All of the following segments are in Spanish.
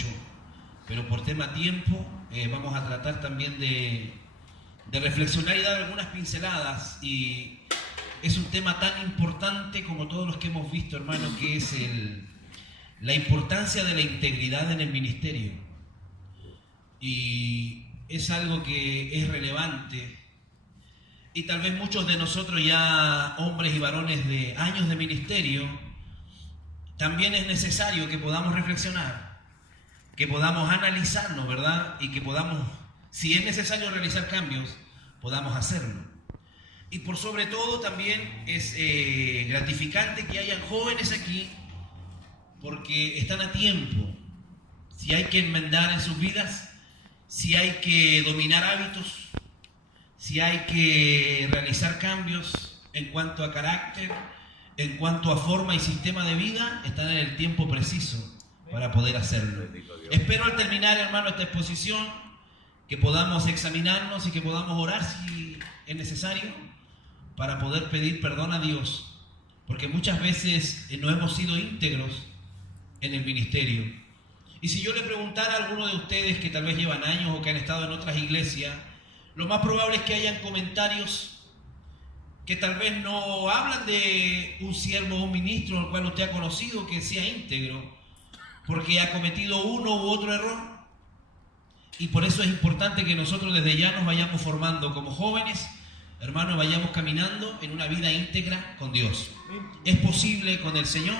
mucho, pero por tema tiempo vamos a tratar también de reflexionar y dar algunas pinceladas. Y es un tema tan importante como todos los que hemos visto, hermano, que es la importancia de la integridad en el ministerio. Y es algo que es relevante. Y tal vez muchos de nosotros ya, hombres y varones de años de ministerio, también es necesario que podamos reflexionar, que podamos analizarnos, ¿verdad? Y que podamos, si es necesario realizar cambios, podamos hacerlo. Y por sobre todo también es gratificante que hayan jóvenes aquí, porque están a tiempo. Si hay que enmendar en sus vidas, si hay que dominar hábitos, si hay que realizar cambios en cuanto a carácter, en cuanto a forma y sistema de vida, están en el tiempo preciso para poder hacerlo. Espero al terminar, hermano, esta exposición, que podamos examinarnos y que podamos orar si es necesario para poder pedir perdón a Dios, porque muchas veces no hemos sido íntegros en el ministerio. Y si yo le preguntara a alguno de ustedes que tal vez llevan años o que han estado en otras iglesias, lo más probable es que hayan comentarios que tal vez no hablan de un siervo o un ministro al cual usted ha conocido que sea íntegro, porque ha cometido uno u otro error. Y por eso es importante que nosotros desde ya nos vayamos formando como jóvenes, hermanos, vayamos caminando en una vida íntegra con Dios. Es posible con el Señor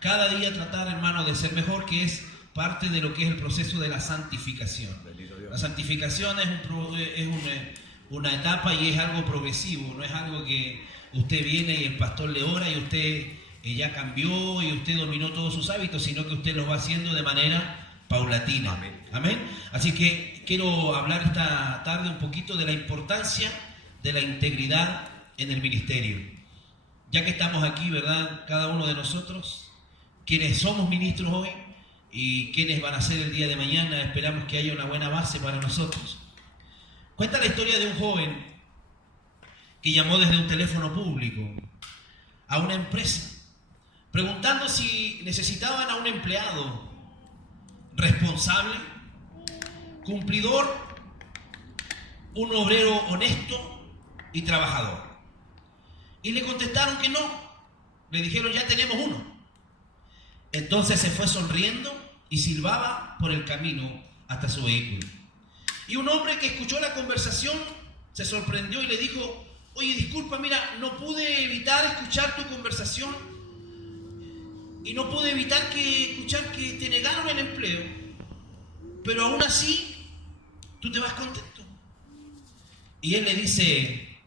cada día tratar, hermano, de ser mejor, que es parte de lo que es el proceso de la santificación. La santificación es una etapa y es algo progresivo, no es algo que usted viene y el pastor le ora y usted ya cambió y usted dominó todos sus hábitos, sino que usted lo va haciendo de manera paulatina. Amén. Amén. Así que quiero hablar esta tarde un poquito de la importancia de la integridad en el ministerio. Ya que estamos aquí, ¿verdad? Cada uno de nosotros, quienes somos ministros hoy y quienes van a ser el día de mañana, esperamos que haya una buena base para nosotros. Cuenta la historia de un joven que llamó desde un teléfono público a una empresa, preguntando si necesitaban a un empleado responsable, cumplidor, un obrero honesto y trabajador. Y le contestaron que no. Le dijeron, ya tenemos uno. Entonces se fue sonriendo y silbaba por el camino hasta su vehículo. Y un hombre que escuchó la conversación se sorprendió y le dijo, oye, disculpa, mira, no pude evitar escuchar tu conversación y no pude evitar escuchar que te negaron el empleo, pero aún así tú te vas contento. Y él le dice,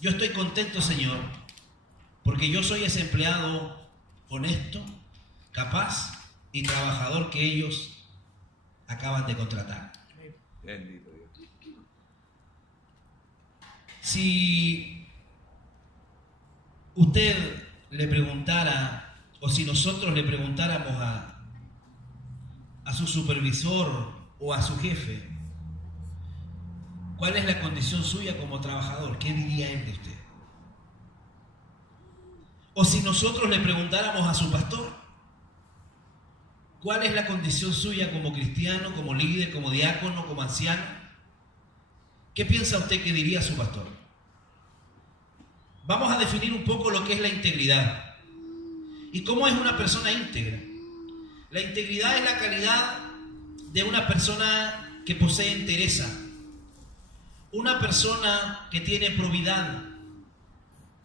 yo estoy contento, Señor, porque yo soy ese empleado honesto, capaz y trabajador que ellos acaban de contratar. Bendito Dios. Si usted le preguntara, o si nosotros le preguntáramos a su supervisor o a su jefe, ¿cuál es la condición suya como trabajador? ¿Qué diría él de usted? O si nosotros le preguntáramos a su pastor, ¿cuál es la condición suya como cristiano, como líder, como diácono, como anciano? ¿Qué piensa usted que diría su pastor? Vamos a definir un poco lo que es la integridad. ¿Y cómo es una persona íntegra? La integridad es la calidad de una persona que posee entereza, una persona que tiene probidad.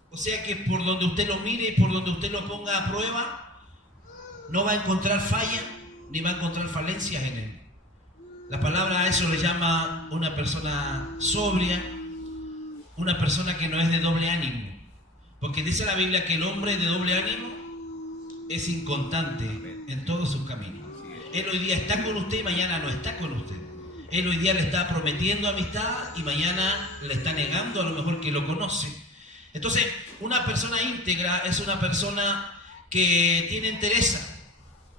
O sea que por donde usted lo mire y por donde usted lo ponga a prueba, no va a encontrar falla ni va a encontrar falencias en él. La palabra a eso le llama una persona sobria, una persona que no es de doble ánimo. Porque dice la Biblia que el hombre de doble ánimo es inconstante en todos sus caminos. Él hoy día está con usted y mañana no está con usted. Él hoy día le está prometiendo amistad y mañana le está negando a lo mejor que lo conoce. Entonces, una persona íntegra es una persona que tiene entereza.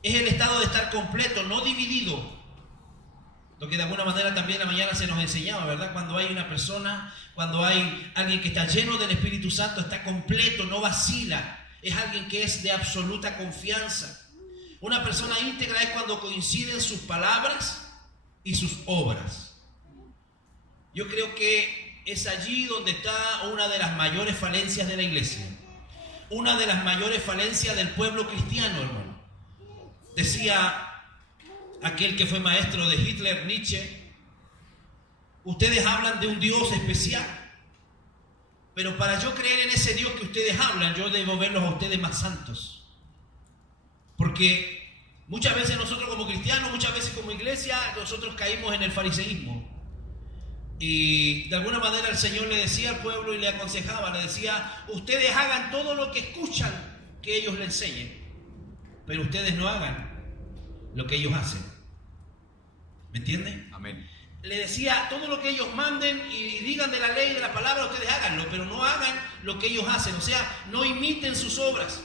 Es el estado de estar completo, no dividido. Lo que de alguna manera también la mañana se nos enseñaba, ¿verdad? Cuando hay una persona, cuando hay alguien que está lleno del Espíritu Santo, está completo, no vacila. Es alguien que es de absoluta confianza. Una persona íntegra es cuando coinciden sus palabras y sus obras. Yo creo que es allí donde está una de las mayores falencias de la iglesia. Una de las mayores falencias del pueblo cristiano, hermano. Decía aquel que fue maestro de Hitler, Nietzsche: ustedes hablan de un Dios especial, pero para yo creer en ese Dios que ustedes hablan, yo debo verlos a ustedes más santos. Porque muchas veces nosotros como cristianos, muchas veces como iglesia, nosotros caímos en el fariseísmo. Y de alguna manera el Señor le decía al pueblo y le aconsejaba, le decía: ustedes hagan todo lo que escuchan que ellos le enseñen, pero ustedes no hagan lo que ellos hacen. ¿Me entienden? Amén. Le decía: todo lo que ellos manden y digan de la ley y de la palabra, ustedes háganlo, pero no hagan lo que ellos hacen. O sea, no imiten sus obras.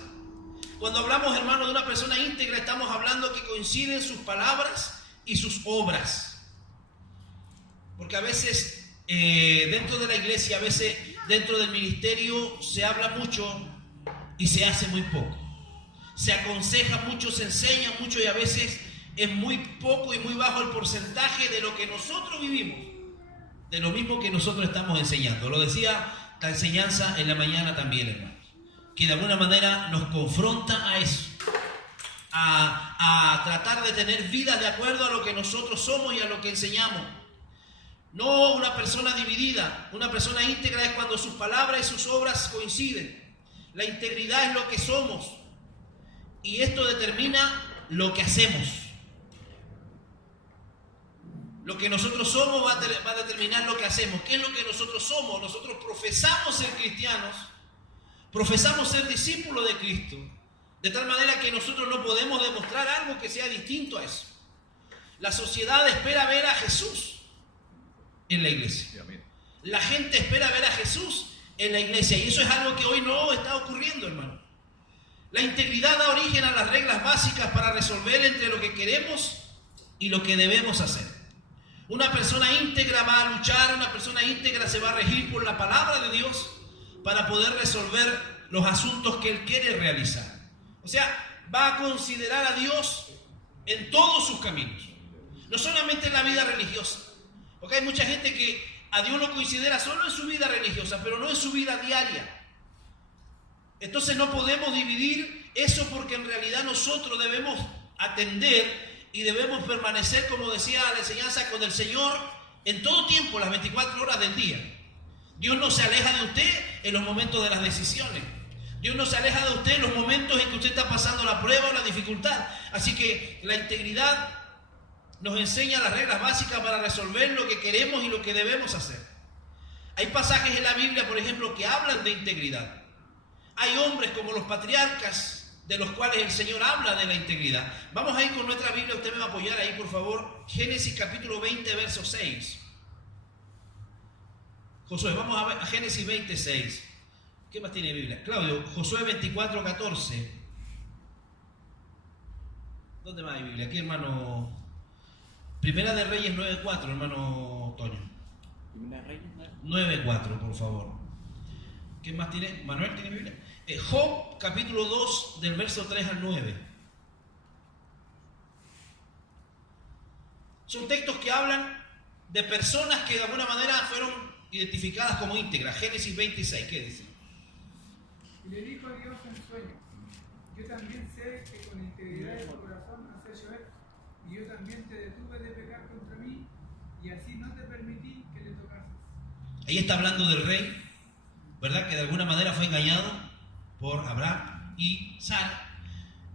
Cuando hablamos, hermano, de una persona íntegra, estamos hablando que coinciden sus palabras y sus obras. Porque a veces dentro de la iglesia, a veces dentro del ministerio se habla mucho y se hace muy poco. Se aconseja mucho, se enseña mucho y a veces es muy poco y muy bajo el porcentaje de lo que nosotros vivimos, de lo mismo que nosotros estamos enseñando. Lo decía la enseñanza en la mañana también, hermano, que de alguna manera nos confronta a eso, a tratar de tener vida de acuerdo a lo que nosotros somos y a lo que enseñamos. No una persona dividida. Una persona íntegra es cuando sus palabras y sus obras coinciden. La integridad es lo que somos y esto determina lo que hacemos. Lo que nosotros somos va a determinar lo que hacemos. ¿Qué es lo que nosotros somos? Nosotros profesamos ser cristianos, profesamos ser discípulos de Cristo, de tal manera que nosotros no podemos demostrar algo que sea distinto a eso. La sociedad espera ver a Jesús en la iglesia. La gente espera ver a Jesús en la iglesia y eso es algo que hoy no está ocurriendo, hermano. La integridad da origen a las reglas básicas para resolver entre lo que queremos y lo que debemos hacer. Una persona íntegra va a luchar, una persona íntegra se va a regir por la palabra de Dios para poder resolver los asuntos que él quiere realizar. O sea, va a considerar a Dios en todos sus caminos, no solamente en la vida religiosa. Porque hay mucha gente que a Dios lo considera solo en su vida religiosa, pero no en su vida diaria. Entonces no podemos dividir eso porque en realidad nosotros debemos atender y debemos permanecer, como decía la enseñanza, con el Señor en todo tiempo, las 24 horas del día. Dios no se aleja de usted en los momentos de las decisiones. Dios no se aleja de usted en los momentos en que usted está pasando la prueba o la dificultad. Así que la integridad nos enseña las reglas básicas para resolver lo que queremos y lo que debemos hacer. Hay pasajes en la Biblia, por ejemplo, que hablan de integridad. Hay hombres como los patriarcas de los cuales el Señor habla de la integridad. Vamos a ir con nuestra Biblia, usted me va a apoyar ahí, por favor. Génesis capítulo 20, verso 6. Josué, vamos a Génesis 26. ¿Qué más tiene Biblia? Claudio, Josué 24, 14. ¿Dónde más hay Biblia? Aquí, hermano. Primera de Reyes 9.4, hermano Toño. Primera de Reyes 9.4, por favor. ¿Qué más tiene? ¿Manuel tiene Biblia? Job, capítulo 2, del verso 3 al 9. Son textos que hablan de personas que de alguna manera fueron identificadas como íntegras. Génesis 26, ¿qué dice? Y le dijo Dios en sueño: yo también sé que con integridad de tu corazón has hecho esto, y yo también te detuve de pecar contra mí, y así no te permití que le tocases. Ahí está hablando del rey, ¿verdad? Que de alguna manera fue engañado por Abraham y Sara.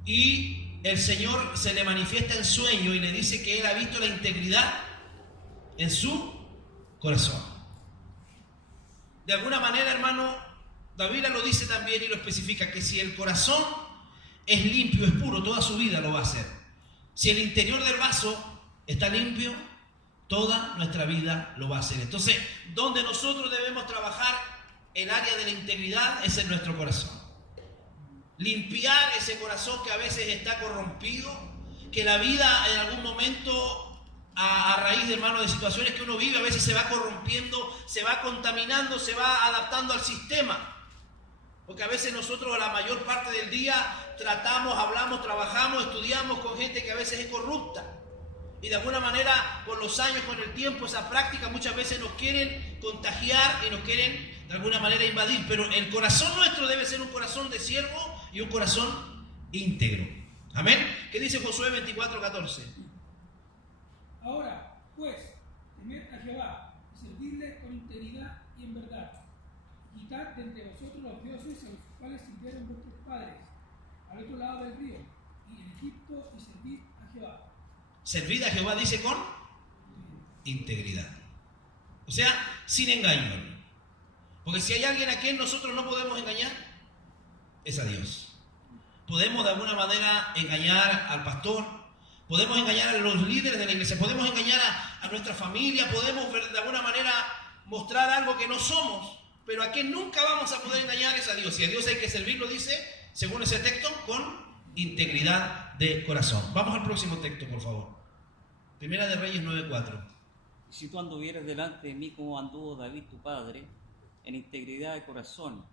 Y el Señor se le manifiesta en sueño y le dice que él ha visto la integridad en su corazón. De alguna manera, hermano, la Biblia lo dice también y lo especifica, que si el corazón es limpio, es puro, toda su vida lo va a hacer. Si el interior del vaso está limpio, toda nuestra vida lo va a hacer. Entonces, donde nosotros debemos trabajar el área de la integridad es en nuestro corazón. Limpiar ese corazón que a veces está corrompido, que la vida en algún momento, a raíz de, hermano, de situaciones que uno vive, a veces se va corrompiendo, se va contaminando, se va adaptando al sistema. Porque a veces nosotros la mayor parte del día tratamos, hablamos, trabajamos, estudiamos con gente que a veces es corrupta. Y de alguna manera, con los años, con el tiempo, esa práctica muchas veces nos quieren contagiar y nos quieren de alguna manera invadir. Pero el corazón nuestro debe ser un corazón de siervo y un corazón íntegro. Amén. ¿Qué dice Josué 24:14? Ahora, pues, temed a Jehová, y servidle con integridad y en verdad. Quitad de entre vosotros los dioses a los cuales sirvieron vuestros padres, al otro lado del río, y en Egipto, y servid a Jehová. Servid a Jehová, dice, con integridad. O sea, sin engaño. Porque si hay alguien a quien nosotros no podemos engañar, es a Dios. Podemos de alguna manera engañar al pastor, podemos engañar a los líderes de la iglesia, podemos engañar a nuestra familia, podemos de alguna manera mostrar algo que no somos, pero a quien nunca vamos a poder engañar es a Dios. Y a Dios hay que servirlo, dice, según ese texto, con integridad de corazón. Vamos al próximo texto, por favor. Primera de Reyes 9:4. Si tú anduvieras delante de mí como anduvo David tu padre, en integridad de corazón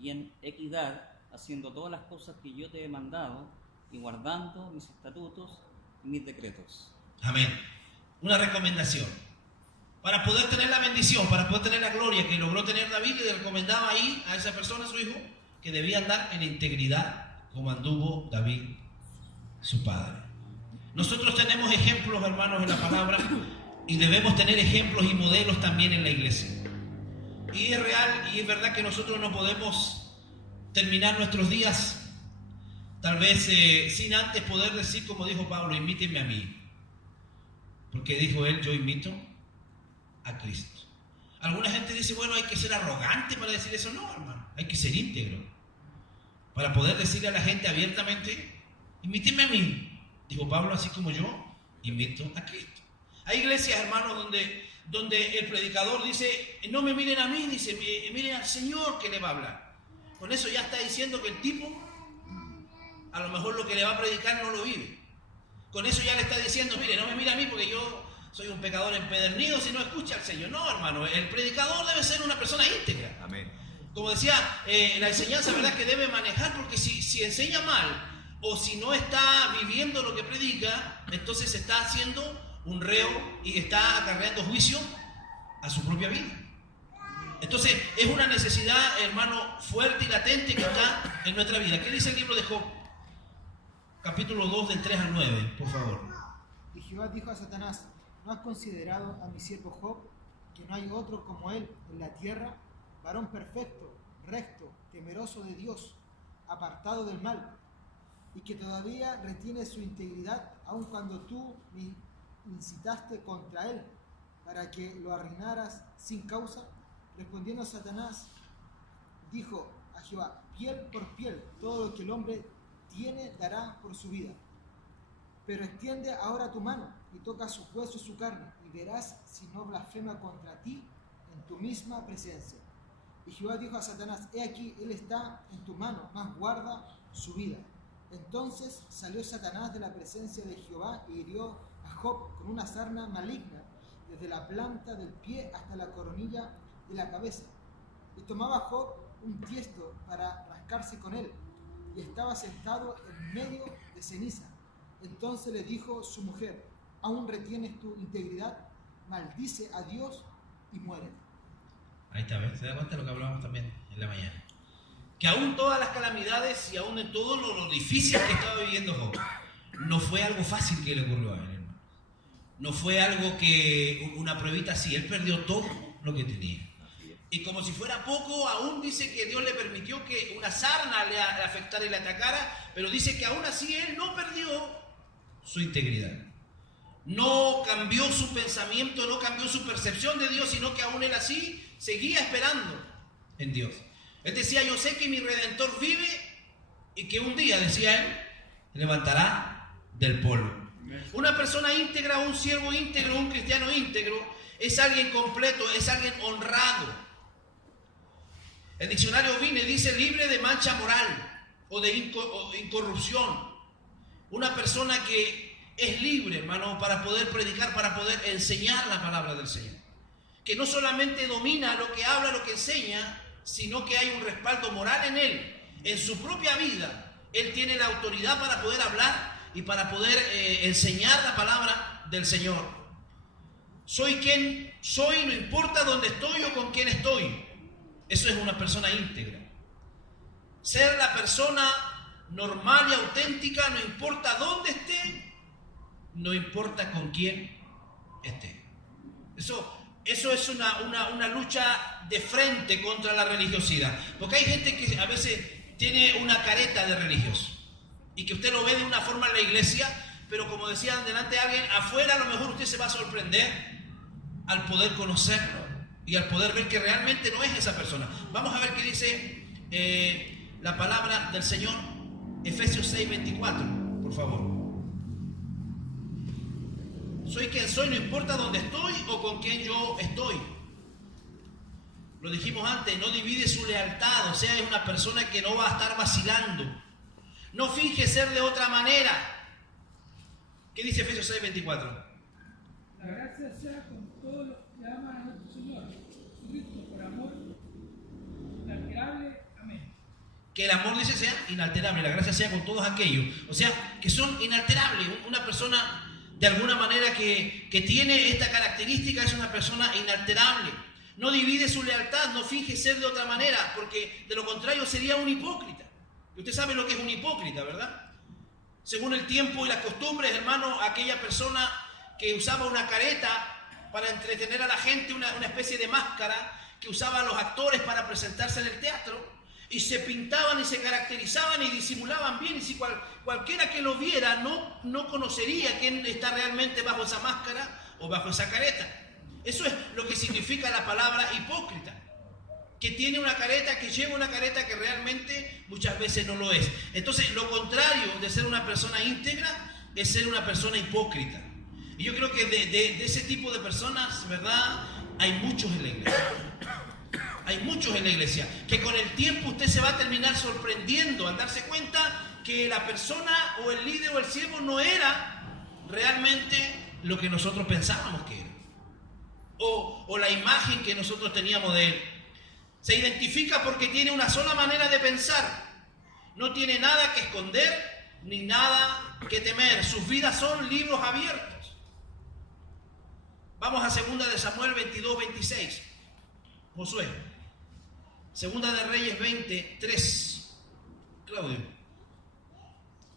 y en equidad, haciendo todas las cosas que yo te he mandado y guardando mis estatutos y mis decretos. Amén. Una recomendación. Para poder tener la bendición, para poder tener la gloria que logró tener David, le recomendaba ahí a esa persona, a su hijo, que debía andar en integridad como anduvo David, su padre. Nosotros tenemos ejemplos, hermanos, en la palabra, y debemos tener ejemplos y modelos también en la iglesia. Y es real y es verdad que nosotros no podemos terminar nuestros días tal vez sin antes poder decir, como dijo Pablo, imítenme a mí. Porque dijo él, yo imito a Cristo. Alguna gente dice, bueno, hay que ser arrogante para decir eso. No, hermano, hay que ser íntegro. Para poder decirle a la gente abiertamente, imítenme a mí. Dijo Pablo, así como yo imito a Cristo. Hay iglesias, hermanos, donde el predicador dice, no me miren a mí, dice, miren al Señor que le va a hablar. Con eso ya está diciendo que el tipo, a lo mejor lo que le va a predicar no lo vive. Con eso ya le está diciendo, mire, no me mire a mí porque yo soy un pecador empedernido si no escucha al Señor. No, hermano, el predicador debe ser una persona íntegra. Amén. Como decía, la enseñanza, ¿verdad?, que debe manejar, porque si enseña mal o si no está viviendo lo que predica, entonces está haciendo un reo y está acarreando juicio a su propia vida. Entonces es una necesidad, hermano, fuerte y latente que está en nuestra vida. ¿Qué dice el libro de Job? Capítulo 2, del 3 al 9, por favor. Y Jehová dijo a Satanás, ¿no has considerado a mi siervo Job, que no hay otro como él en la tierra, varón perfecto, recto, temeroso de Dios, apartado del mal, y que todavía retiene su integridad, aun cuando tú me incitaste contra él, para que lo arruinaras sin causa? Respondiendo Satanás, dijo a Jehová, piel por piel, todo lo que el hombre tiene dará por su vida. Pero extiende ahora tu mano y toca su hueso y su carne, y verás si no blasfema contra ti en tu misma presencia. Y Jehová dijo a Satanás, he aquí, él está en tu mano, mas guarda su vida. Entonces salió Satanás de la presencia de Jehová y hirió a Job con una sarna maligna, desde la planta del pie hasta la coronilla de la cabeza. Y tomaba Job un tiesto para rascarse con él, y estaba sentado en medio de ceniza. Entonces le dijo su mujer, ¿aún retienes tu integridad? Maldice a Dios y muere. Ahí está, ¿ves? ¿Se da cuenta de lo que hablábamos también en la mañana? Que aún todas las calamidades y aún en todo lo difícil que estaba viviendo Job, no fue algo fácil que le ocurrió a él, hermano. No fue algo que una pruebita así, él perdió todo lo que tenía. Y como si fuera poco, aún dice que Dios le permitió que una sarna le afectara y le atacara, pero dice que aún así él no perdió su integridad. No cambió su pensamiento, no cambió su percepción de Dios, sino que aún él así seguía esperando en Dios. Él decía, yo sé que mi Redentor vive y que un día, decía él, levantará del polvo. Una persona íntegra, un siervo íntegro, un cristiano íntegro, es alguien completo, es alguien honrado. El diccionario Vine dice libre de mancha moral o de incorrupción. Una persona que es libre, hermano, para poder predicar, para poder enseñar la palabra del Señor. Que no solamente domina lo que habla, lo que enseña, sino que hay un respaldo moral en él, en su propia vida. Él tiene la autoridad para poder hablar y para poder enseñar la palabra del Señor. Soy quien soy, no importa dónde estoy o con quién estoy. Eso es una persona íntegra. Ser la persona normal y auténtica, no importa dónde esté, no importa con quién esté. Eso es una lucha de frente contra la religiosidad. Porque hay gente que a veces tiene una careta de religioso y que usted lo ve de una forma en la iglesia, pero como decía delante alguien, afuera a lo mejor usted se va a sorprender al poder conocerlo y al poder ver que realmente no es esa persona. Vamos a ver qué dice la palabra del Señor, Efesios 6:24, por favor. Soy quien soy, no importa dónde estoy o con quién yo estoy. Lo dijimos antes, no divide su lealtad, o sea, es una persona que no va a estar vacilando. No finge ser de otra manera. ¿Qué dice Efesios 6:24? La gracia sea con todos los que aman a nuestro Señor, Cristo, por amor inalterable. Amén. Que el amor, dice, sea inalterable, la gracia sea con todos aquellos, o sea, que son inalterables. Una persona de alguna manera que tiene esta característica es una persona inalterable. No divide su lealtad, no finge ser de otra manera, porque de lo contrario sería un hipócrita. Y usted sabe lo que es un hipócrita, ¿verdad? Según el tiempo y las costumbres, hermano, aquella persona que usaba una careta para entretener a la gente, una especie de máscara que usaban los actores para presentarse en el teatro, y se pintaban y se caracterizaban y disimulaban bien, y si cualquiera que lo viera no conocería quién está realmente bajo esa máscara o bajo esa careta. Eso es lo que significa la palabra hipócrita, que tiene una careta, que lleva una careta que realmente muchas veces no lo es. Entonces, lo contrario de ser una persona íntegra es ser una persona hipócrita. Y yo creo que de ese tipo de personas, ¿verdad?, hay muchos en la iglesia. Hay muchos en la iglesia, que con el tiempo usted se va a terminar sorprendiendo al darse cuenta que la persona o el líder o el siervo no era realmente lo que nosotros pensábamos que era. O la imagen que nosotros teníamos de él. Se identifica porque tiene una sola manera de pensar. No tiene nada que esconder ni nada que temer. Sus vidas son libros abiertos. Vamos a 2 de Samuel 22:26. Josué. 2 de Reyes 20:3. Claudio.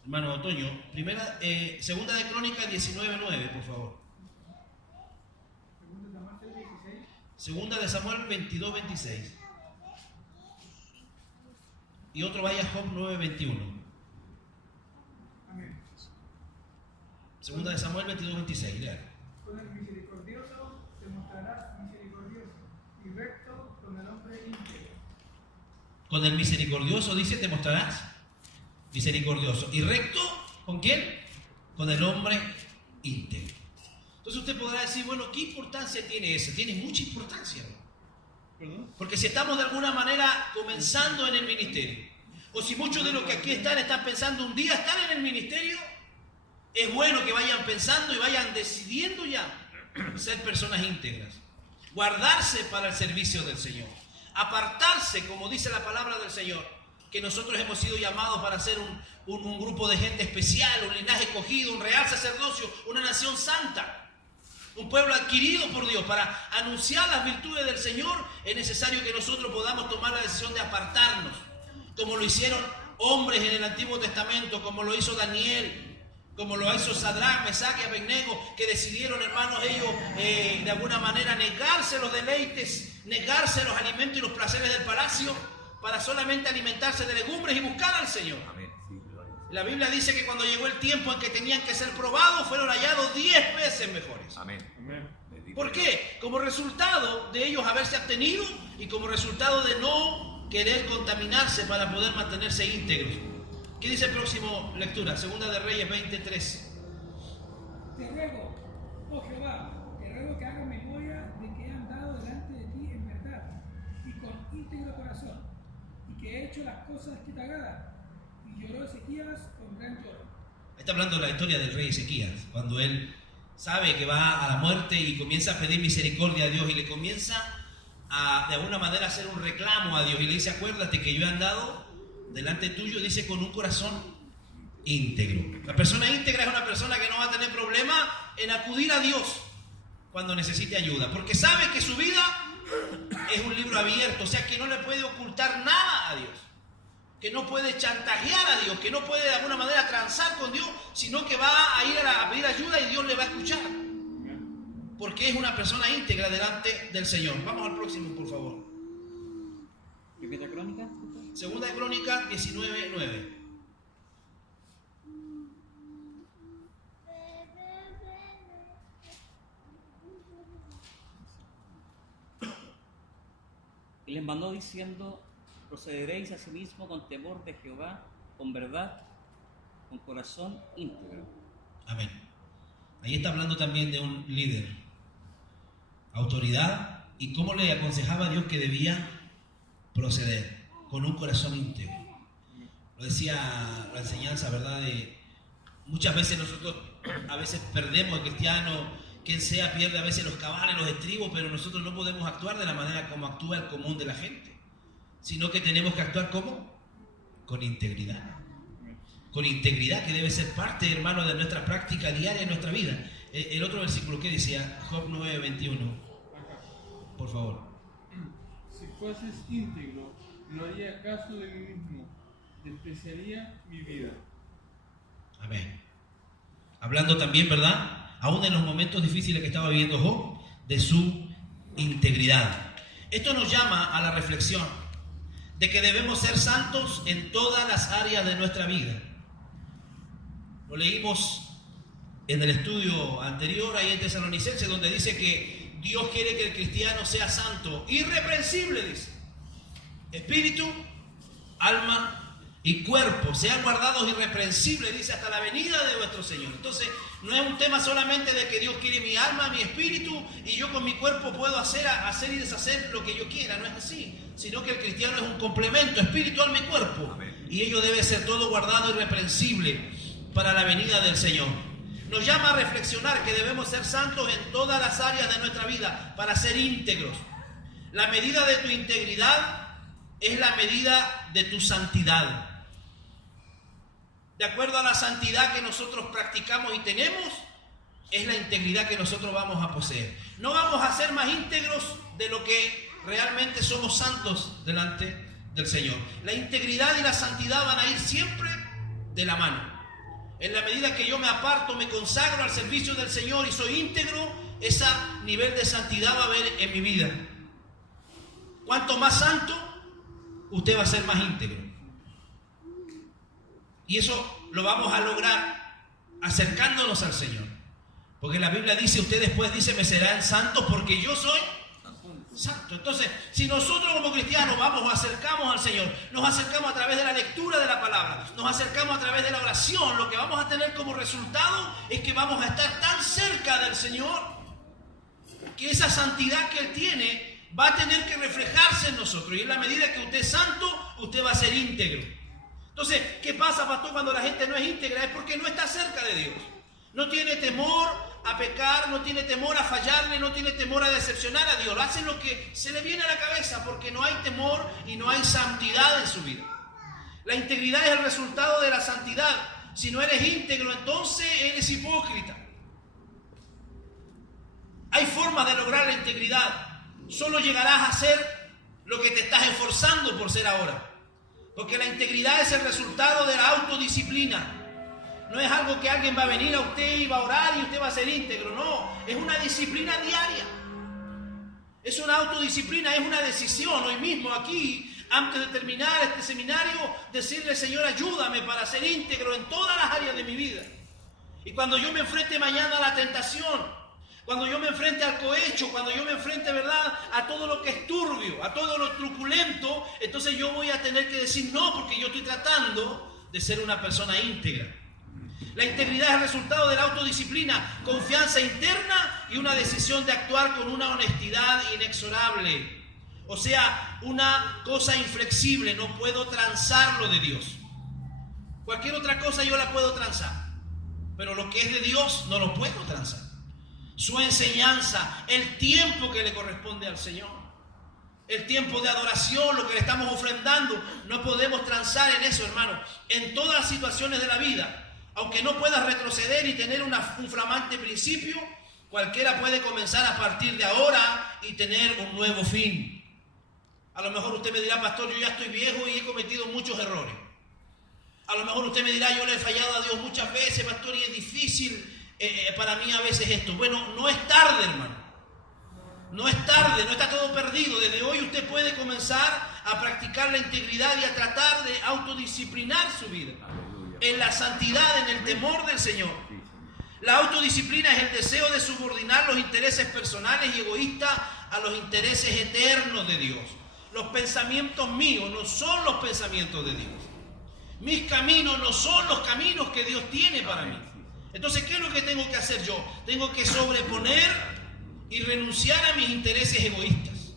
Hermano Otoño. 2 de Crónicas 19:9, por favor. 2 de Samuel 22:26. Y otro vaya a Job 9:21. Amén. 2 de Samuel 22:26. Lea. Con el misericordioso te mostrarás misericordioso y recto con el hombre íntegro. Con el misericordioso, dice, te mostrarás misericordioso. ¿Y recto con quién? Con el hombre íntegro. Entonces usted podrá decir, bueno, ¿qué importancia tiene eso? Tiene mucha importancia, ¿no? Porque si estamos de alguna manera comenzando en el ministerio, o si muchos de los que aquí están pensando un día estar en el ministerio, es bueno que vayan pensando y vayan decidiendo ya ser personas íntegras, guardarse para el servicio del Señor, apartarse, como dice la palabra del Señor, que nosotros hemos sido llamados para ser un grupo de gente especial, un linaje escogido, un real sacerdocio, una nación santa. Un pueblo adquirido por Dios. Para anunciar las virtudes del Señor es necesario que nosotros podamos tomar la decisión de apartarnos, como lo hicieron hombres en el Antiguo Testamento, como lo hizo Daniel, como lo hizo Sadrach, Mesach y Abednego, que decidieron, hermanos, ellos de alguna manera negarse los deleites, negarse los alimentos y los placeres del palacio para solamente alimentarse de legumbres y buscar al Señor. Amén. La Biblia dice que cuando llegó el tiempo en que tenían que ser probados, fueron hallados 10 veces mejores. Amén. ¿Por qué? Como resultado de ellos haberse abstenido y como resultado de no querer contaminarse para poder mantenerse íntegros. ¿Qué dice el próximo lectura? 2 de Reyes 20:3. Te ruego, oh Jehová, te ruego que hagas memoria de que he andado delante de ti en verdad y con íntegro corazón, y que he hecho las cosas que te agradan. Y lloró Ezequías con gran lloro. Está hablando de la historia del rey Ezequías, cuando él sabe que va a la muerte y comienza a pedir misericordia a Dios y le comienza de alguna manera hacer un reclamo a Dios y le dice, acuérdate que yo he andado delante tuyo, dice, con un corazón íntegro. La persona íntegra es una persona que no va a tener problema en acudir a Dios cuando necesite ayuda, porque sabe que su vida es un libro abierto, o sea que no le puede ocultar nada a Dios, que no puede chantajear a Dios, que no puede de alguna manera transar con Dios, sino que va a ir a pedir ayuda y Dios le va a escuchar, porque es una persona íntegra delante del Señor. Vamos al próximo, por favor. Primera Crónica. Segunda de Crónicas 19:9. Y les mandó diciendo, procederéis asimismo con temor de Jehová, con verdad, con corazón íntegro. Amén. Ahí está hablando también de un líder, autoridad, y cómo le aconsejaba a Dios que debía proceder, con un corazón íntegro. Lo decía la enseñanza, ¿verdad? Muchas veces nosotros a veces perdemos el cristiano, quien sea pierde a veces los cabales, los estribos, pero nosotros no podemos actuar de la manera como actúa el común de la gente, sino que tenemos que actuar ¿cómo? Con integridad. Con integridad, que debe ser parte, hermano, de nuestra práctica diaria en nuestra vida. El otro versículo que decía, Job 9:21, por favor. Si fueses íntegro, no haría caso de mí mismo, despreciaría mi vida. Amén. Hablando también, ¿verdad? Aún en los momentos difíciles que estaba viviendo Job, de su integridad. Esto nos llama a la reflexión de que debemos ser santos en todas las áreas de nuestra vida. Lo leímos en el estudio anterior, ahí en Tesalonicenses, donde dice que Dios quiere que el cristiano sea santo, irreprensible, dice. Espíritu, alma y cuerpo sean guardados irreprensibles, dice, hasta la venida de nuestro Señor. Entonces, no es un tema solamente de que Dios quiere mi alma, mi espíritu, y yo con mi cuerpo puedo hacer y deshacer lo que yo quiera. No es así, sino que el cristiano es un complemento, espíritu, alma y cuerpo. Y ello debe ser todo guardado irreprensible para la venida del Señor. Nos llama a reflexionar que debemos ser santos en todas las áreas de nuestra vida para ser íntegros. La medida de tu integridad es la medida de tu santidad. De acuerdo a la santidad que nosotros practicamos y tenemos, es la integridad que nosotros vamos a poseer. No vamos a ser más íntegros de lo que realmente somos santos delante del Señor. La integridad y la santidad van a ir siempre de la mano. En la medida que yo me aparto, me consagro al servicio del Señor y soy íntegro, ese nivel de santidad va a haber en mi vida. Cuanto más santo, usted va a ser más íntegro. Y eso lo vamos a lograr acercándonos al Señor. Porque la Biblia dice, usted después dice, me serán santos porque yo soy santo. Entonces, si nosotros como cristianos acercamos al Señor, nos acercamos a través de la lectura de la palabra, nos acercamos a través de la oración, lo que vamos a tener como resultado es que vamos a estar tan cerca del Señor que esa santidad que Él tiene va a tener que reflejarse en nosotros. Y en la medida que usted es santo, usted va a ser íntegro. Entonces, ¿qué pasa, pastor, cuando la gente no es íntegra? Es porque no está cerca de Dios. No tiene temor a pecar, no tiene temor a fallarle, no tiene temor a decepcionar a Dios. Hacen lo que se le viene a la cabeza porque no hay temor y no hay santidad en su vida. La integridad es el resultado de la santidad. Si no eres íntegro, entonces eres hipócrita. Hay formas de lograr la integridad. Solo llegarás a ser lo que te estás esforzando por ser ahora. Porque la integridad es el resultado de la autodisciplina. No es algo que alguien va a venir a usted y va a orar y usted va a ser íntegro. No, es una disciplina diaria. Es una autodisciplina, es una decisión. Hoy mismo aquí, antes de terminar este seminario, decirle, Señor, ayúdame para ser íntegro en todas las áreas de mi vida. Y cuando yo me enfrente mañana a la tentación, cuando yo me enfrente al cohecho, cuando yo me enfrente, ¿verdad?, a todo lo que es turbio, a todo lo truculento, entonces yo voy a tener que decir no, porque yo estoy tratando de ser una persona íntegra. La integridad es el resultado de la autodisciplina, confianza interna y una decisión de actuar con una honestidad inexorable. O sea, una cosa inflexible, no puedo transar lo de Dios. Cualquier otra cosa yo la puedo transar, pero lo que es de Dios no lo puedo transar. Su enseñanza, el tiempo que le corresponde al Señor. el tiempo de adoración, lo que le estamos ofrendando. No podemos transar en eso, hermano. En todas las situaciones de la vida, aunque no puedas retroceder y tener un flamante principio, cualquiera puede comenzar a partir de ahora y tener un nuevo fin. A lo mejor usted me dirá, pastor, yo ya estoy viejo y he cometido muchos errores. A lo mejor usted me dirá, yo le he fallado a Dios muchas veces, pastor, y es difícil para mí a veces esto. Bueno, no es tarde, hermano. No es tarde, no está todo perdido. Desde hoy usted puede comenzar a practicar la integridad y a tratar de autodisciplinar su vida. Aleluya. En la santidad, en el temor del Señor. La autodisciplina es el deseo de subordinar los intereses personales y egoístas a los intereses eternos de Dios. Los pensamientos míos no son los pensamientos de Dios. Mis caminos no son los caminos que Dios tiene para mí. Entonces, ¿qué es lo que tengo que hacer yo? Tengo que sobreponer y renunciar a mis intereses egoístas.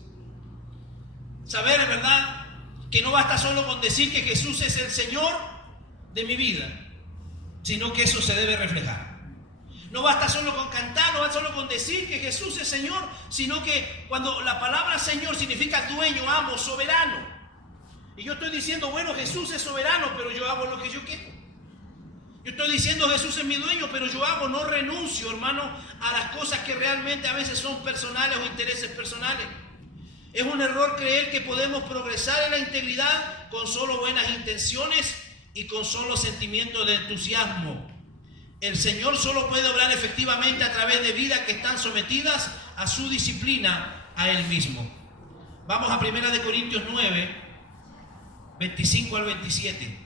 Saber, ¿verdad?, que no basta solo con decir que Jesús es el Señor de mi vida, sino que eso se debe reflejar. No basta solo con cantar, no basta solo con decir que Jesús es Señor, sino que cuando la palabra Señor significa dueño, amo, soberano. Y yo estoy diciendo, bueno, Jesús es soberano, pero yo hago lo que yo quiero. Yo estoy diciendo, Jesús es mi dueño, pero yo hago, no renuncio, hermano, a las cosas que realmente a veces son personales o intereses personales. Es un error creer que podemos progresar en la integridad con solo buenas intenciones y con solo sentimientos de entusiasmo. El Señor solo puede obrar efectivamente a través de vidas que están sometidas a su disciplina, a Él mismo. Vamos a 1 Corintios 9, 25 al 27.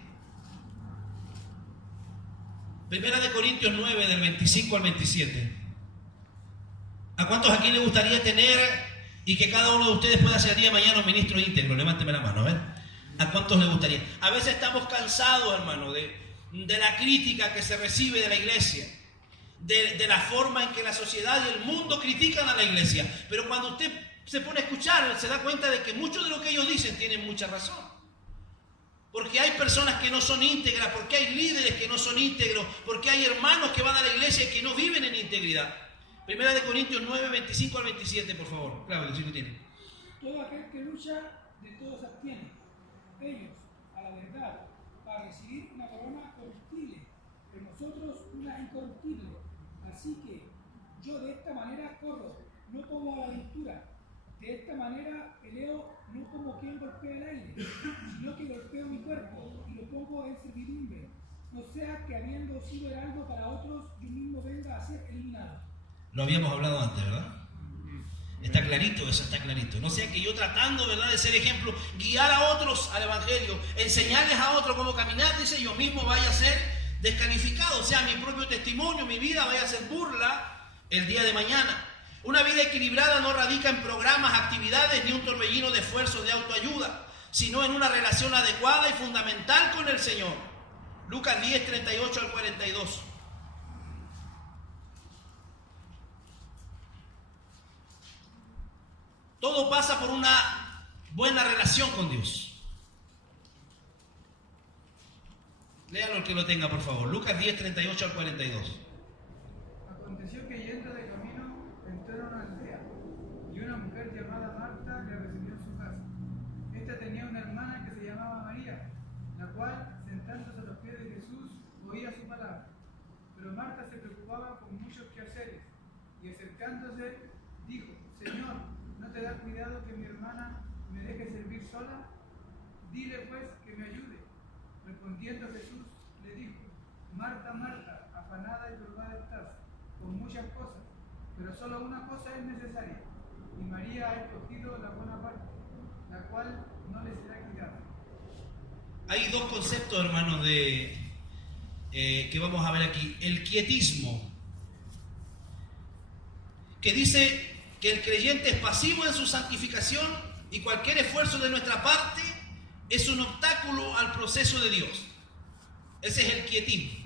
1 Corintios 9, del 25 al 27. ¿A cuántos aquí les gustaría tener y que cada uno de ustedes pueda ser día de mañana un ministro íntegro? Levánteme la mano, a ver. ¿A cuántos les gustaría? A veces estamos cansados, hermano, de la crítica que se recibe de la iglesia, de la forma en que la sociedad y el mundo critican a la iglesia. Pero cuando usted se pone a escuchar, se da cuenta de que mucho de lo que ellos dicen tienen mucha razón. Porque hay personas que no son íntegras, porque hay líderes que no son íntegros, porque hay hermanos que van a la iglesia y que no viven en integridad. 1 Corintios 9, 25 al 27, por favor. Claudio, si lo tiene. Todo aquel que lucha, de todos se abstiene. Ellos, a la verdad, para recibir una corona corruptible, pero nosotros una incorruptible. Así que yo de esta manera corro, no como a la aventura. De esta manera peleo, no como quien golpea el aire, sino que golpeo mi cuerpo y lo pongo en servidumbre. No sea que habiendo sido heraldo para otros, yo mismo venga a ser eliminado. Lo habíamos hablado antes, ¿verdad? Está clarito, eso está clarito. No sea que yo tratando, ¿verdad?, de ser ejemplo, guiar a otros al evangelio, enseñarles a otros cómo caminar, dice, yo mismo vaya a ser descalificado. O sea, mi propio testimonio, mi vida vaya a ser burla el día de mañana. Una vida equilibrada no radica en programas, actividades ni un torbellino de esfuerzos de autoayuda, sino en una relación adecuada y fundamental con el Señor. Lucas 10, 38 al 42. Todo pasa por una buena relación con Dios. Léalo el que lo tenga, por favor. Lucas 10, 38 al 42. Aconteció que yendo de camino entró en una aldea, y una mujer llamada Marta le recibió en su casa. Esta tenía una hermana que se llamaba María, la cual, sentándose a los pies de Jesús, oía su palabra. Pero Marta se preocupaba con muchos quehaceres, y acercándose, dijo, Señor, ¿no te da cuidado que mi hermana me deje servir sola? Dile pues que me ayude. Respondiendo Jesús, le dijo, Marta, Marta, afanada y turbada estás con muchas cosas, pero solo una cosa es necesaria, y María ha escogido la buena parte, la cual no le será quitada. Hay dos conceptos, hermanos, que vamos a ver aquí. El quietismo, que dice que el creyente es pasivo en su santificación y cualquier esfuerzo de nuestra parte es un obstáculo al proceso de Dios. Ese es el quietismo.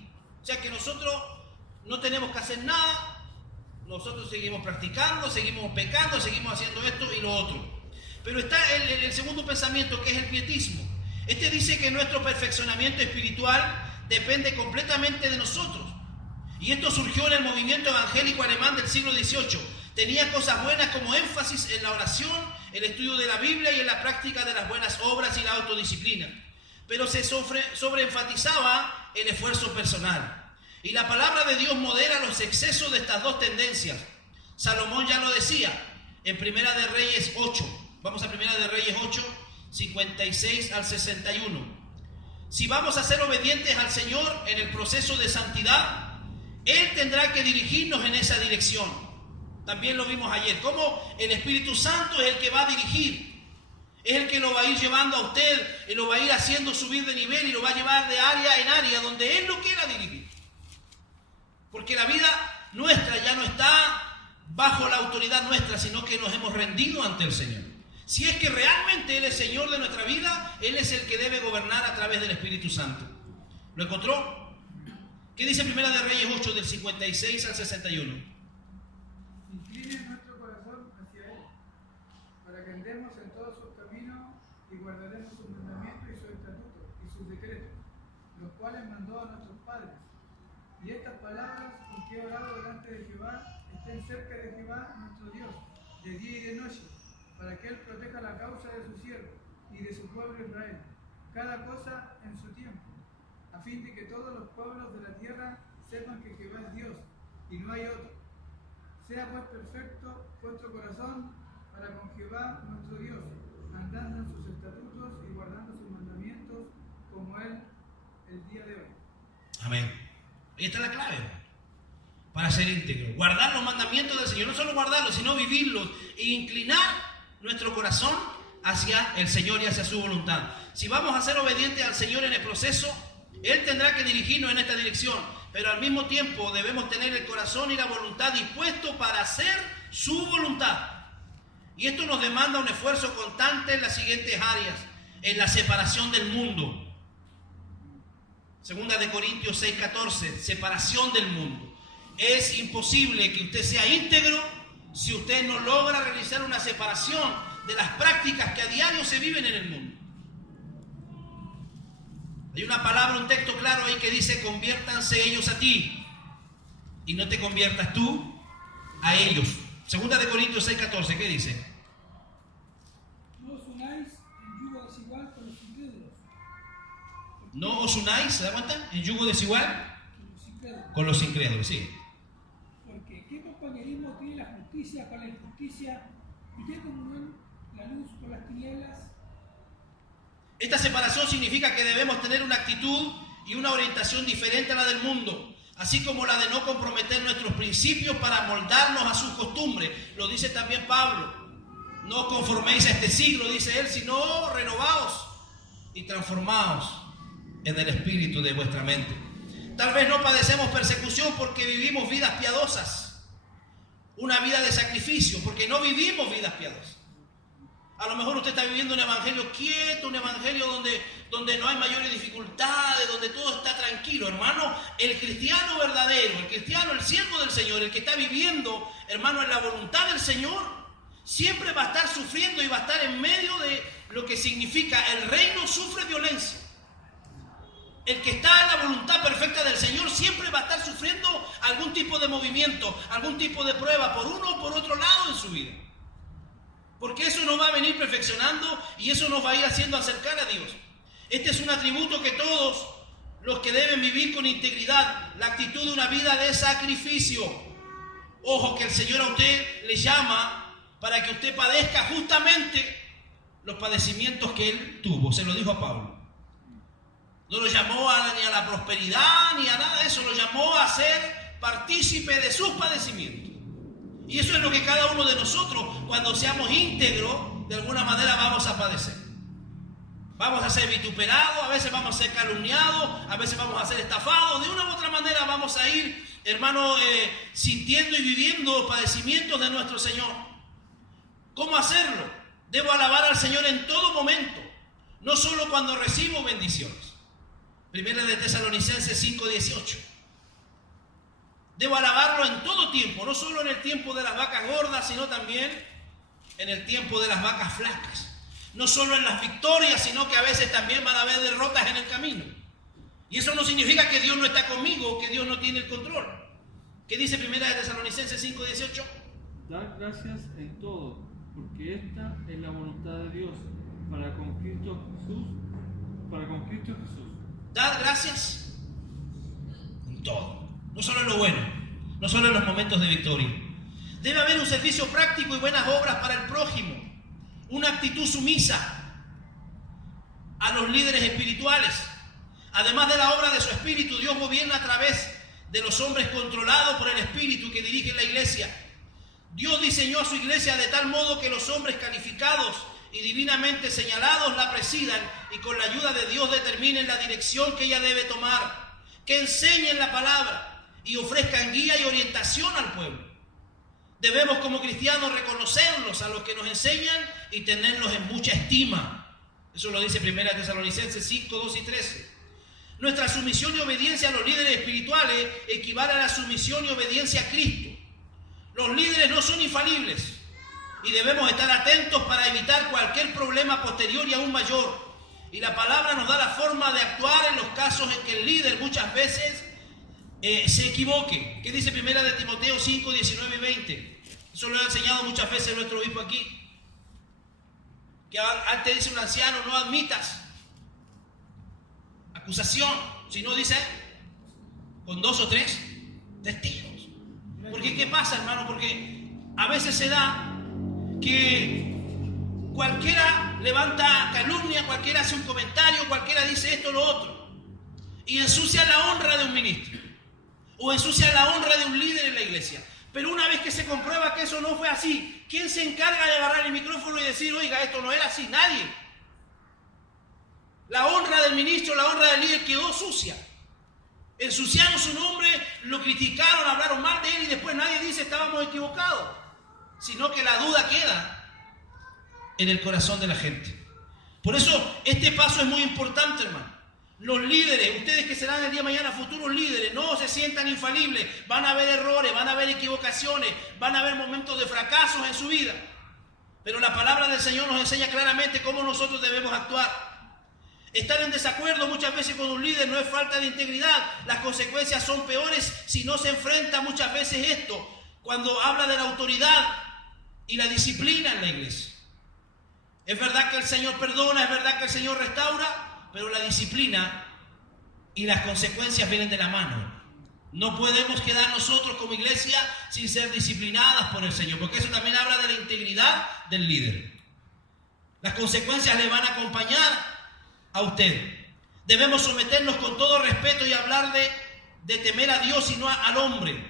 O sea que nosotros no tenemos que hacer nada, nosotros seguimos practicando, seguimos pecando, seguimos haciendo esto y lo otro. Pero está el segundo pensamiento, que es el pietismo. Este dice que nuestro perfeccionamiento espiritual depende completamente de nosotros. Y esto surgió en el movimiento evangélico alemán del siglo XVIII. Tenía cosas buenas como énfasis en la oración, el estudio de la Biblia y en la práctica de las buenas obras y la autodisciplina. Pero se sobreenfatizaba el esfuerzo personal. Y la palabra de Dios modera los excesos de estas dos tendencias. Salomón ya lo decía en Primera de Reyes 8. Vamos a Primera de Reyes 8, 56 al 61. Si vamos a ser obedientes al Señor en el proceso de santidad, Él tendrá que dirigirnos en esa dirección. También lo vimos ayer, cómo el Espíritu Santo es el que va a dirigir. Es el que lo va a ir llevando a usted y lo va a ir haciendo subir de nivel y lo va a llevar de área en área donde Él lo quiera dirigir. Porque la vida nuestra ya no está bajo la autoridad nuestra, sino que nos hemos rendido ante el Señor. Si es que realmente Él es Señor de nuestra vida, Él es el que debe gobernar a través del Espíritu Santo. ¿Lo encontró? ¿Qué dice Primera de Reyes 8, del 56 al 61? Incline nuestro corazón hacia Él, para que andemos en todos sus caminos y guardaremos sus mandamientos y sus estatutos y sus decretos, los cuales mandó a nuestros padres. Y estas palabras con que he orado delante de Jehová estén cerca de Jehová nuestro Dios, de día y de noche, para que Él proteja la causa de su siervo y de su pueblo Israel, cada cosa en su tiempo, a fin de que todos los pueblos de la tierra sepan que Jehová es Dios y no hay otro. Sea pues perfecto vuestro corazón para con Jehová nuestro Dios, andando en sus estatutos y guardando sus mandamientos como Él el día de hoy. Amén. Ahí está la clave para ser íntegro. Guardar los mandamientos del Señor, no solo guardarlos, sino vivirlos e inclinar nuestro corazón hacia el Señor y hacia su voluntad. Si vamos a ser obedientes al Señor en el proceso, Él tendrá que dirigirnos en esta dirección, pero al mismo tiempo debemos tener el corazón y la voluntad dispuestos para hacer su voluntad. Y esto nos demanda un esfuerzo constante en las siguientes áreas: en la separación del mundo. Segunda de Corintios 6:14, separación del mundo. Es imposible que usted sea íntegro si usted no logra realizar una separación de las prácticas que a diario se viven en el mundo. Hay una palabra, un texto claro ahí que dice: conviértanse ellos a ti y no te conviertas tú a ellos. Segunda de Corintios 6:14, ¿qué dice? No os unáis en yugo desigual con los incrédulos. No os unáis, ¿se da cuenta? En yugo desigual con los incrédulos, sí. Porque ¿qué compañerismo tiene la justicia con la injusticia? ¿Y qué comunión la luz con las tinieblas? Esta separación significa que debemos tener una actitud y una orientación diferente a la del mundo, así como la de no comprometer nuestros principios para moldarnos a sus costumbres. Lo dice también Pablo: no os conforméis a este siglo, dice él, sino renovaos y transformaos en el espíritu de vuestra mente. Tal vez no padecemos persecución porque vivimos vidas piadosas, una vida de sacrificio, porque no vivimos vidas piadosas. A lo mejor usted está viviendo un evangelio quieto, un evangelio donde no hay mayores dificultades, donde todo está tranquilo. Hermano, el cristiano verdadero, el cristiano, el siervo del Señor, el que está viviendo, hermano, en la voluntad del Señor, siempre va a estar sufriendo y va a estar en medio de lo que significa el reino sufre violencia. El que está en la voluntad perfecta del Señor siempre va a estar sufriendo algún tipo de movimiento, algún tipo de prueba, por uno o por otro lado en su vida. Porque eso nos va a venir perfeccionando y eso nos va a ir haciendo acercar a Dios. Este es un atributo que todos los que deben vivir con integridad, la actitud de una vida de sacrificio. Ojo, que el Señor a usted le llama para que usted padezca justamente los padecimientos que Él tuvo. Se lo dijo a Pablo. No lo llamó ni a la prosperidad ni a nada de eso, lo llamó a ser partícipe de sus padecimientos. Y eso es lo que cada uno de nosotros, cuando seamos íntegros, de alguna manera vamos a padecer. Vamos a ser vituperados, a veces vamos a ser calumniados, a veces vamos a ser estafados. De una u otra manera vamos a ir, hermano, sintiendo y viviendo padecimientos de nuestro Señor. ¿Cómo hacerlo? Debo alabar al Señor en todo momento, no solo cuando recibo bendiciones. Primera de Tesalonicenses 5:18. Debo alabarlo en todo tiempo, no solo en el tiempo de las vacas gordas, sino también en el tiempo de las vacas flacas. No solo en las victorias, sino que a veces también van a haber derrotas en el camino. Y eso no significa que Dios no está conmigo o que Dios no tiene el control. ¿Qué dice Primera de Tesalonicenses 5:18? Dar gracias en todo, porque esta es la voluntad de Dios para con Cristo Jesús. Dad gracias en todo, no solo en lo bueno, no solo en los momentos de victoria. Debe haber un servicio práctico y buenas obras para el prójimo, una actitud sumisa a los líderes espirituales. Además de la obra de su Espíritu, Dios gobierna a través de los hombres controlados por el Espíritu que dirigen la iglesia. Dios diseñó a su iglesia de tal modo que los hombres calificados y divinamente señalados la presidan y con la ayuda de Dios determinen la dirección que ella debe tomar, que enseñen la palabra y ofrezcan guía y orientación al pueblo. Debemos como cristianos reconocerlos a los que nos enseñan y tenerlos en mucha estima. Eso lo dice 1 Tesalonicenses 5, 2 y 13. Nuestra sumisión y obediencia a los líderes espirituales equivale a la sumisión y obediencia a Cristo. Los líderes no son infalibles y debemos estar atentos para evitar cualquier problema posterior y aún mayor. Y la palabra nos da la forma de actuar en los casos en que el líder muchas veces se equivoque. ¿Qué dice 1 Timoteo 5, 19 y 20? Eso lo ha enseñado muchas veces nuestro obispo aquí. Que antes dice un anciano, no admitas acusación, si no dice con 2 o 3 testigos. Porque ¿qué pasa, hermano? Porque a veces se da que cualquiera levanta calumnia, cualquiera hace un comentario, cualquiera dice esto o lo otro y ensucia la honra de un ministro o ensucia la honra de un líder en la iglesia. Pero una vez que se comprueba que eso no fue así, ¿quién se encarga de agarrar el micrófono y decir, oiga, esto no era así? Nadie. La honra del ministro, la honra del líder quedó sucia. Ensuciaron su nombre, lo criticaron, hablaron mal de él y después nadie dice estábamos equivocados, sino que la duda queda en el corazón de la gente. Por eso este paso es muy importante, hermano. Los líderes, ustedes que serán el día de mañana futuros líderes, no se sientan infalibles. Van a haber errores, van a haber equivocaciones, van a haber momentos de fracasos en su vida. Pero la palabra del Señor nos enseña claramente cómo nosotros debemos actuar. Estar en desacuerdo muchas veces con un líder no es falta de integridad. Las consecuencias son peores si no se enfrenta muchas veces esto, cuando habla de la autoridad y la disciplina en la iglesia. Es verdad que el Señor perdona, es verdad que el Señor restaura, pero la disciplina y las consecuencias vienen de la mano. No podemos quedar nosotros como iglesia sin ser disciplinadas por el Señor, porque eso también habla de la integridad del líder. Las consecuencias le van a acompañar a usted. Debemos someternos con todo respeto y hablar de temer a Dios y no al hombre.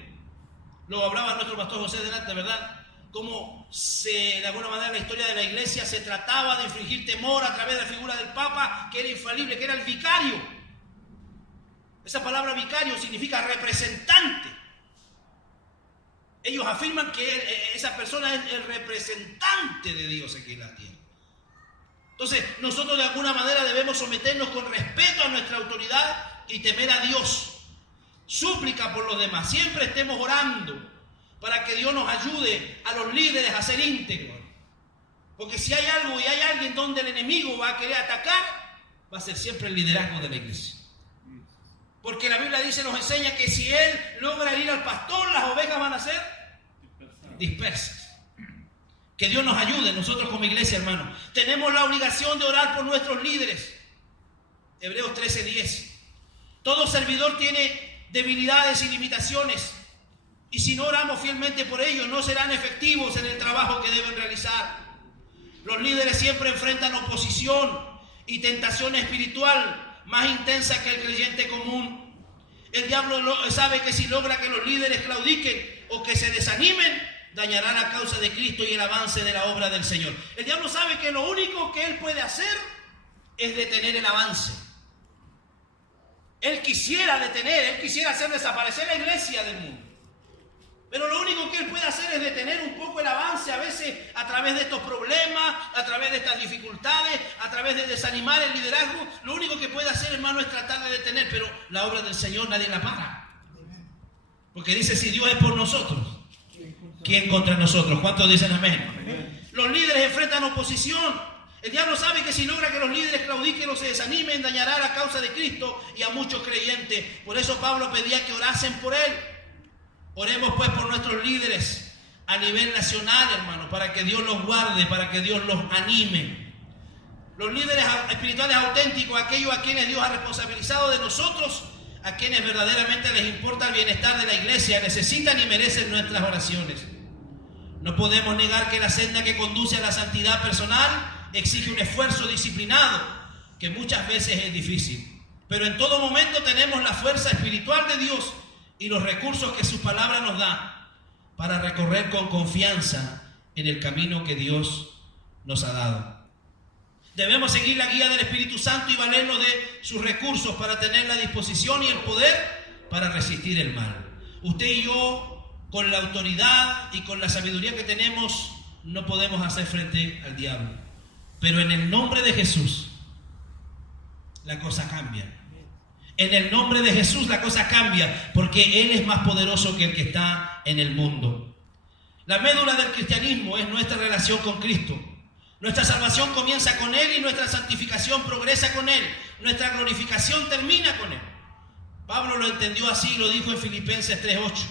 Lo hablaba nuestro pastor José delante, ¿verdad? Cómo de alguna manera la historia de la iglesia se trataba de infligir temor a través de la figura del Papa, que era infalible, que era el vicario. Esa palabra vicario significa representante. Ellos afirman que esa persona es el representante de Dios aquí en la tierra. Entonces, nosotros de alguna manera debemos someternos con respeto a nuestra autoridad y temer a Dios. Súplica por los demás. Siempre estemos orando para que Dios nos ayude a los líderes a ser íntegros. Porque si hay algo y hay alguien donde el enemigo va a querer atacar, va a ser siempre el liderazgo de la iglesia. Porque la Biblia dice, nos enseña que si él logra herir al pastor, las ovejas van a ser dispersas. Que Dios nos ayude, nosotros como iglesia, hermano. Tenemos la obligación de orar por nuestros líderes. Hebreos 13:10. Todo servidor tiene debilidades y limitaciones. Y si no oramos fielmente por ellos, no serán efectivos en el trabajo que deben realizar. Los líderes siempre enfrentan oposición y tentación espiritual más intensa que el creyente común. El diablo sabe que si logra que los líderes claudiquen o que se desanimen, dañará la causa de Cristo y el avance de la obra del Señor. El diablo sabe que lo único que él puede hacer es detener el avance. Él quisiera hacer desaparecer la iglesia del mundo. Pero lo único que él puede hacer es detener un poco el avance, a veces a través de estos problemas, a través de estas dificultades, a través de desanimar el liderazgo. Lo único que puede hacer, hermano, es tratar de detener, pero la obra del Señor nadie la para. Porque dice, si Dios es por nosotros, ¿quién contra nosotros? ¿Cuántos dicen amén? Los líderes enfrentan oposición. El diablo sabe que si logra que los líderes claudiquen o se desanimen, dañará la causa de Cristo y a muchos creyentes. Por eso Pablo pedía que orasen por él. Oremos pues por nuestros líderes. a nivel nacional, hermano, para que Dios los guarde, para que Dios los anime. Los líderes espirituales auténticos, aquellos a quienes Dios ha responsabilizado de nosotros, a quienes verdaderamente les importa el bienestar de la iglesia, necesitan y merecen nuestras oraciones. No podemos negar que la senda que conduce a la santidad personal exige un esfuerzo disciplinado, que muchas veces es difícil. Pero en todo momento tenemos la fuerza espiritual de Dios y los recursos que su palabra nos da para recorrer con confianza en el camino que Dios nos ha dado. Debemos seguir la guía del Espíritu Santo y valernos de sus recursos para tener la disposición y el poder para resistir el mal. Usted y yo, con la autoridad y con la sabiduría que tenemos, no podemos hacer frente al diablo. Pero en el nombre de Jesús, la cosa cambia. En el nombre de Jesús la cosa cambia, porque Él es más poderoso que el que está en el mundo. La médula del cristianismo es nuestra relación con Cristo. Nuestra salvación comienza con Él y nuestra santificación progresa con Él. Nuestra glorificación termina con Él. Pablo lo entendió así y lo dijo en Filipenses 3:8.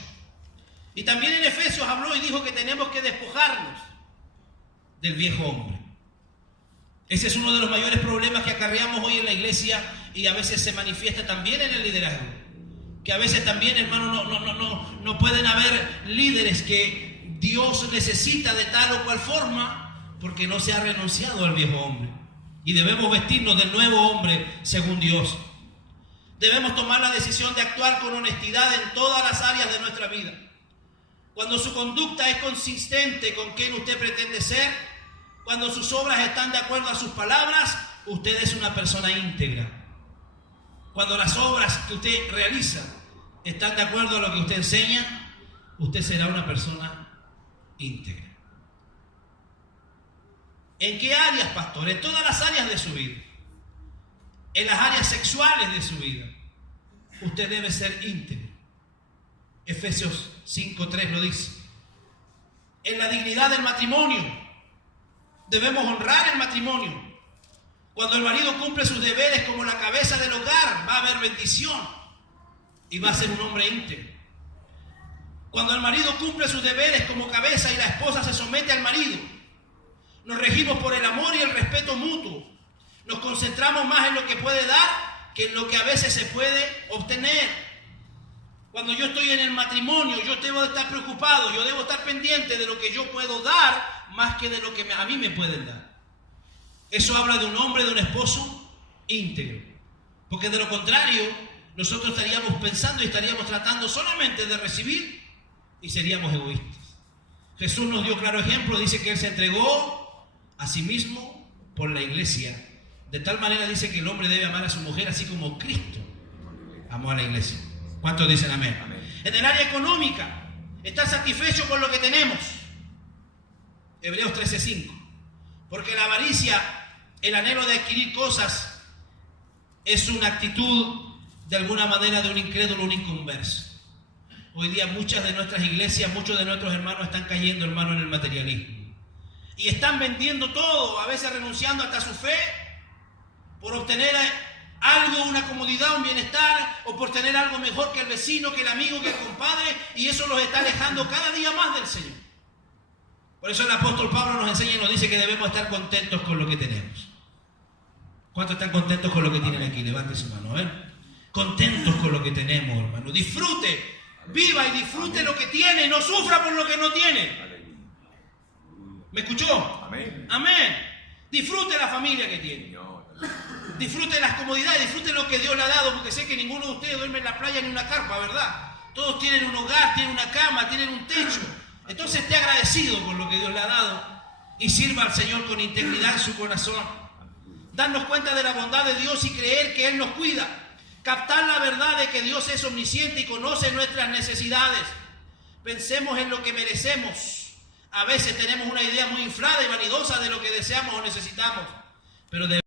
Y también en Efesios habló y dijo que tenemos que despojarnos del viejo hombre. Ese es uno de los mayores problemas que acarreamos hoy en la iglesia y a veces se manifiesta también en el liderazgo. Que a veces también, hermano, no pueden haber líderes que Dios necesita de tal o cual forma porque no se ha renunciado al viejo hombre. Y debemos vestirnos del nuevo hombre según Dios. Debemos tomar la decisión de actuar con honestidad en todas las áreas de nuestra vida. Cuando su conducta es consistente con quien usted pretende ser, cuando sus obras están de acuerdo a sus palabras, usted es una persona íntegra. Cuando las obras que usted realiza están de acuerdo a lo que usted enseña, usted será una persona íntegra. ¿En qué áreas, pastor? En todas las áreas de su vida. En las áreas sexuales de su vida, usted debe ser íntegro. Efesios 5:3 lo dice. En la dignidad del matrimonio, debemos honrar el matrimonio. Cuando el marido cumple sus deberes como la cabeza del hogar, va a haber bendición y va a ser un hombre íntegro. Cuando el marido cumple sus deberes como cabeza y la esposa se somete al marido, nos regimos por el amor y el respeto mutuo. Nos concentramos más en lo que puede dar que en lo que a veces se puede obtener. Cuando yo estoy en el matrimonio, yo debo de estar preocupado, yo debo estar pendiente de lo que yo puedo dar más que de lo que a mí me pueden dar. Eso habla de un hombre, de un esposo íntegro. Porque de lo contrario, nosotros estaríamos pensando y estaríamos tratando solamente de recibir y seríamos egoístas. Jesús nos dio claro ejemplo, dice que Él se entregó a sí mismo por la iglesia. De tal manera dice que el hombre debe amar a su mujer así como Cristo amó a la iglesia. ¿Cuántos dicen amén? Amén. En el área económica, estar satisfecho con lo que tenemos. Hebreos 13:5. Porque la avaricia, el anhelo de adquirir cosas, es una actitud de alguna manera de un incrédulo, un inconverso. Hoy día muchas de nuestras iglesias, muchos de nuestros hermanos están cayendo, hermano, en el materialismo. Y están vendiendo todo, a veces renunciando hasta su fe, por obtener algo, una comodidad, un bienestar, o por tener algo mejor que el vecino, que el amigo, que el compadre, y eso los está alejando cada día más del Señor. Por eso el apóstol Pablo nos enseña y nos dice que debemos estar contentos con lo que tenemos. ¿Cuántos están contentos con lo que tienen aquí? Levante su mano, contentos con lo que tenemos, hermano. Disfrute, viva y disfrute lo que tiene, no sufra por lo que no tiene. ¿Me escuchó? Amén. Amén. Disfrute la familia que tiene. Disfrute las comodidades, disfrute lo que Dios le ha dado, porque sé que ninguno de ustedes duerme en la playa ni en una carpa, ¿verdad? Todos tienen un hogar, tienen una cama, tienen un techo. Entonces esté agradecido con lo que Dios le ha dado y sirva al Señor con integridad en su corazón. Darnos cuenta de la bondad de Dios y creer que Él nos cuida. Captar la verdad de que Dios es omnisciente y conoce nuestras necesidades. Pensemos en lo que merecemos. A veces tenemos una idea muy inflada y vanidosa de lo que deseamos o necesitamos, pero debemos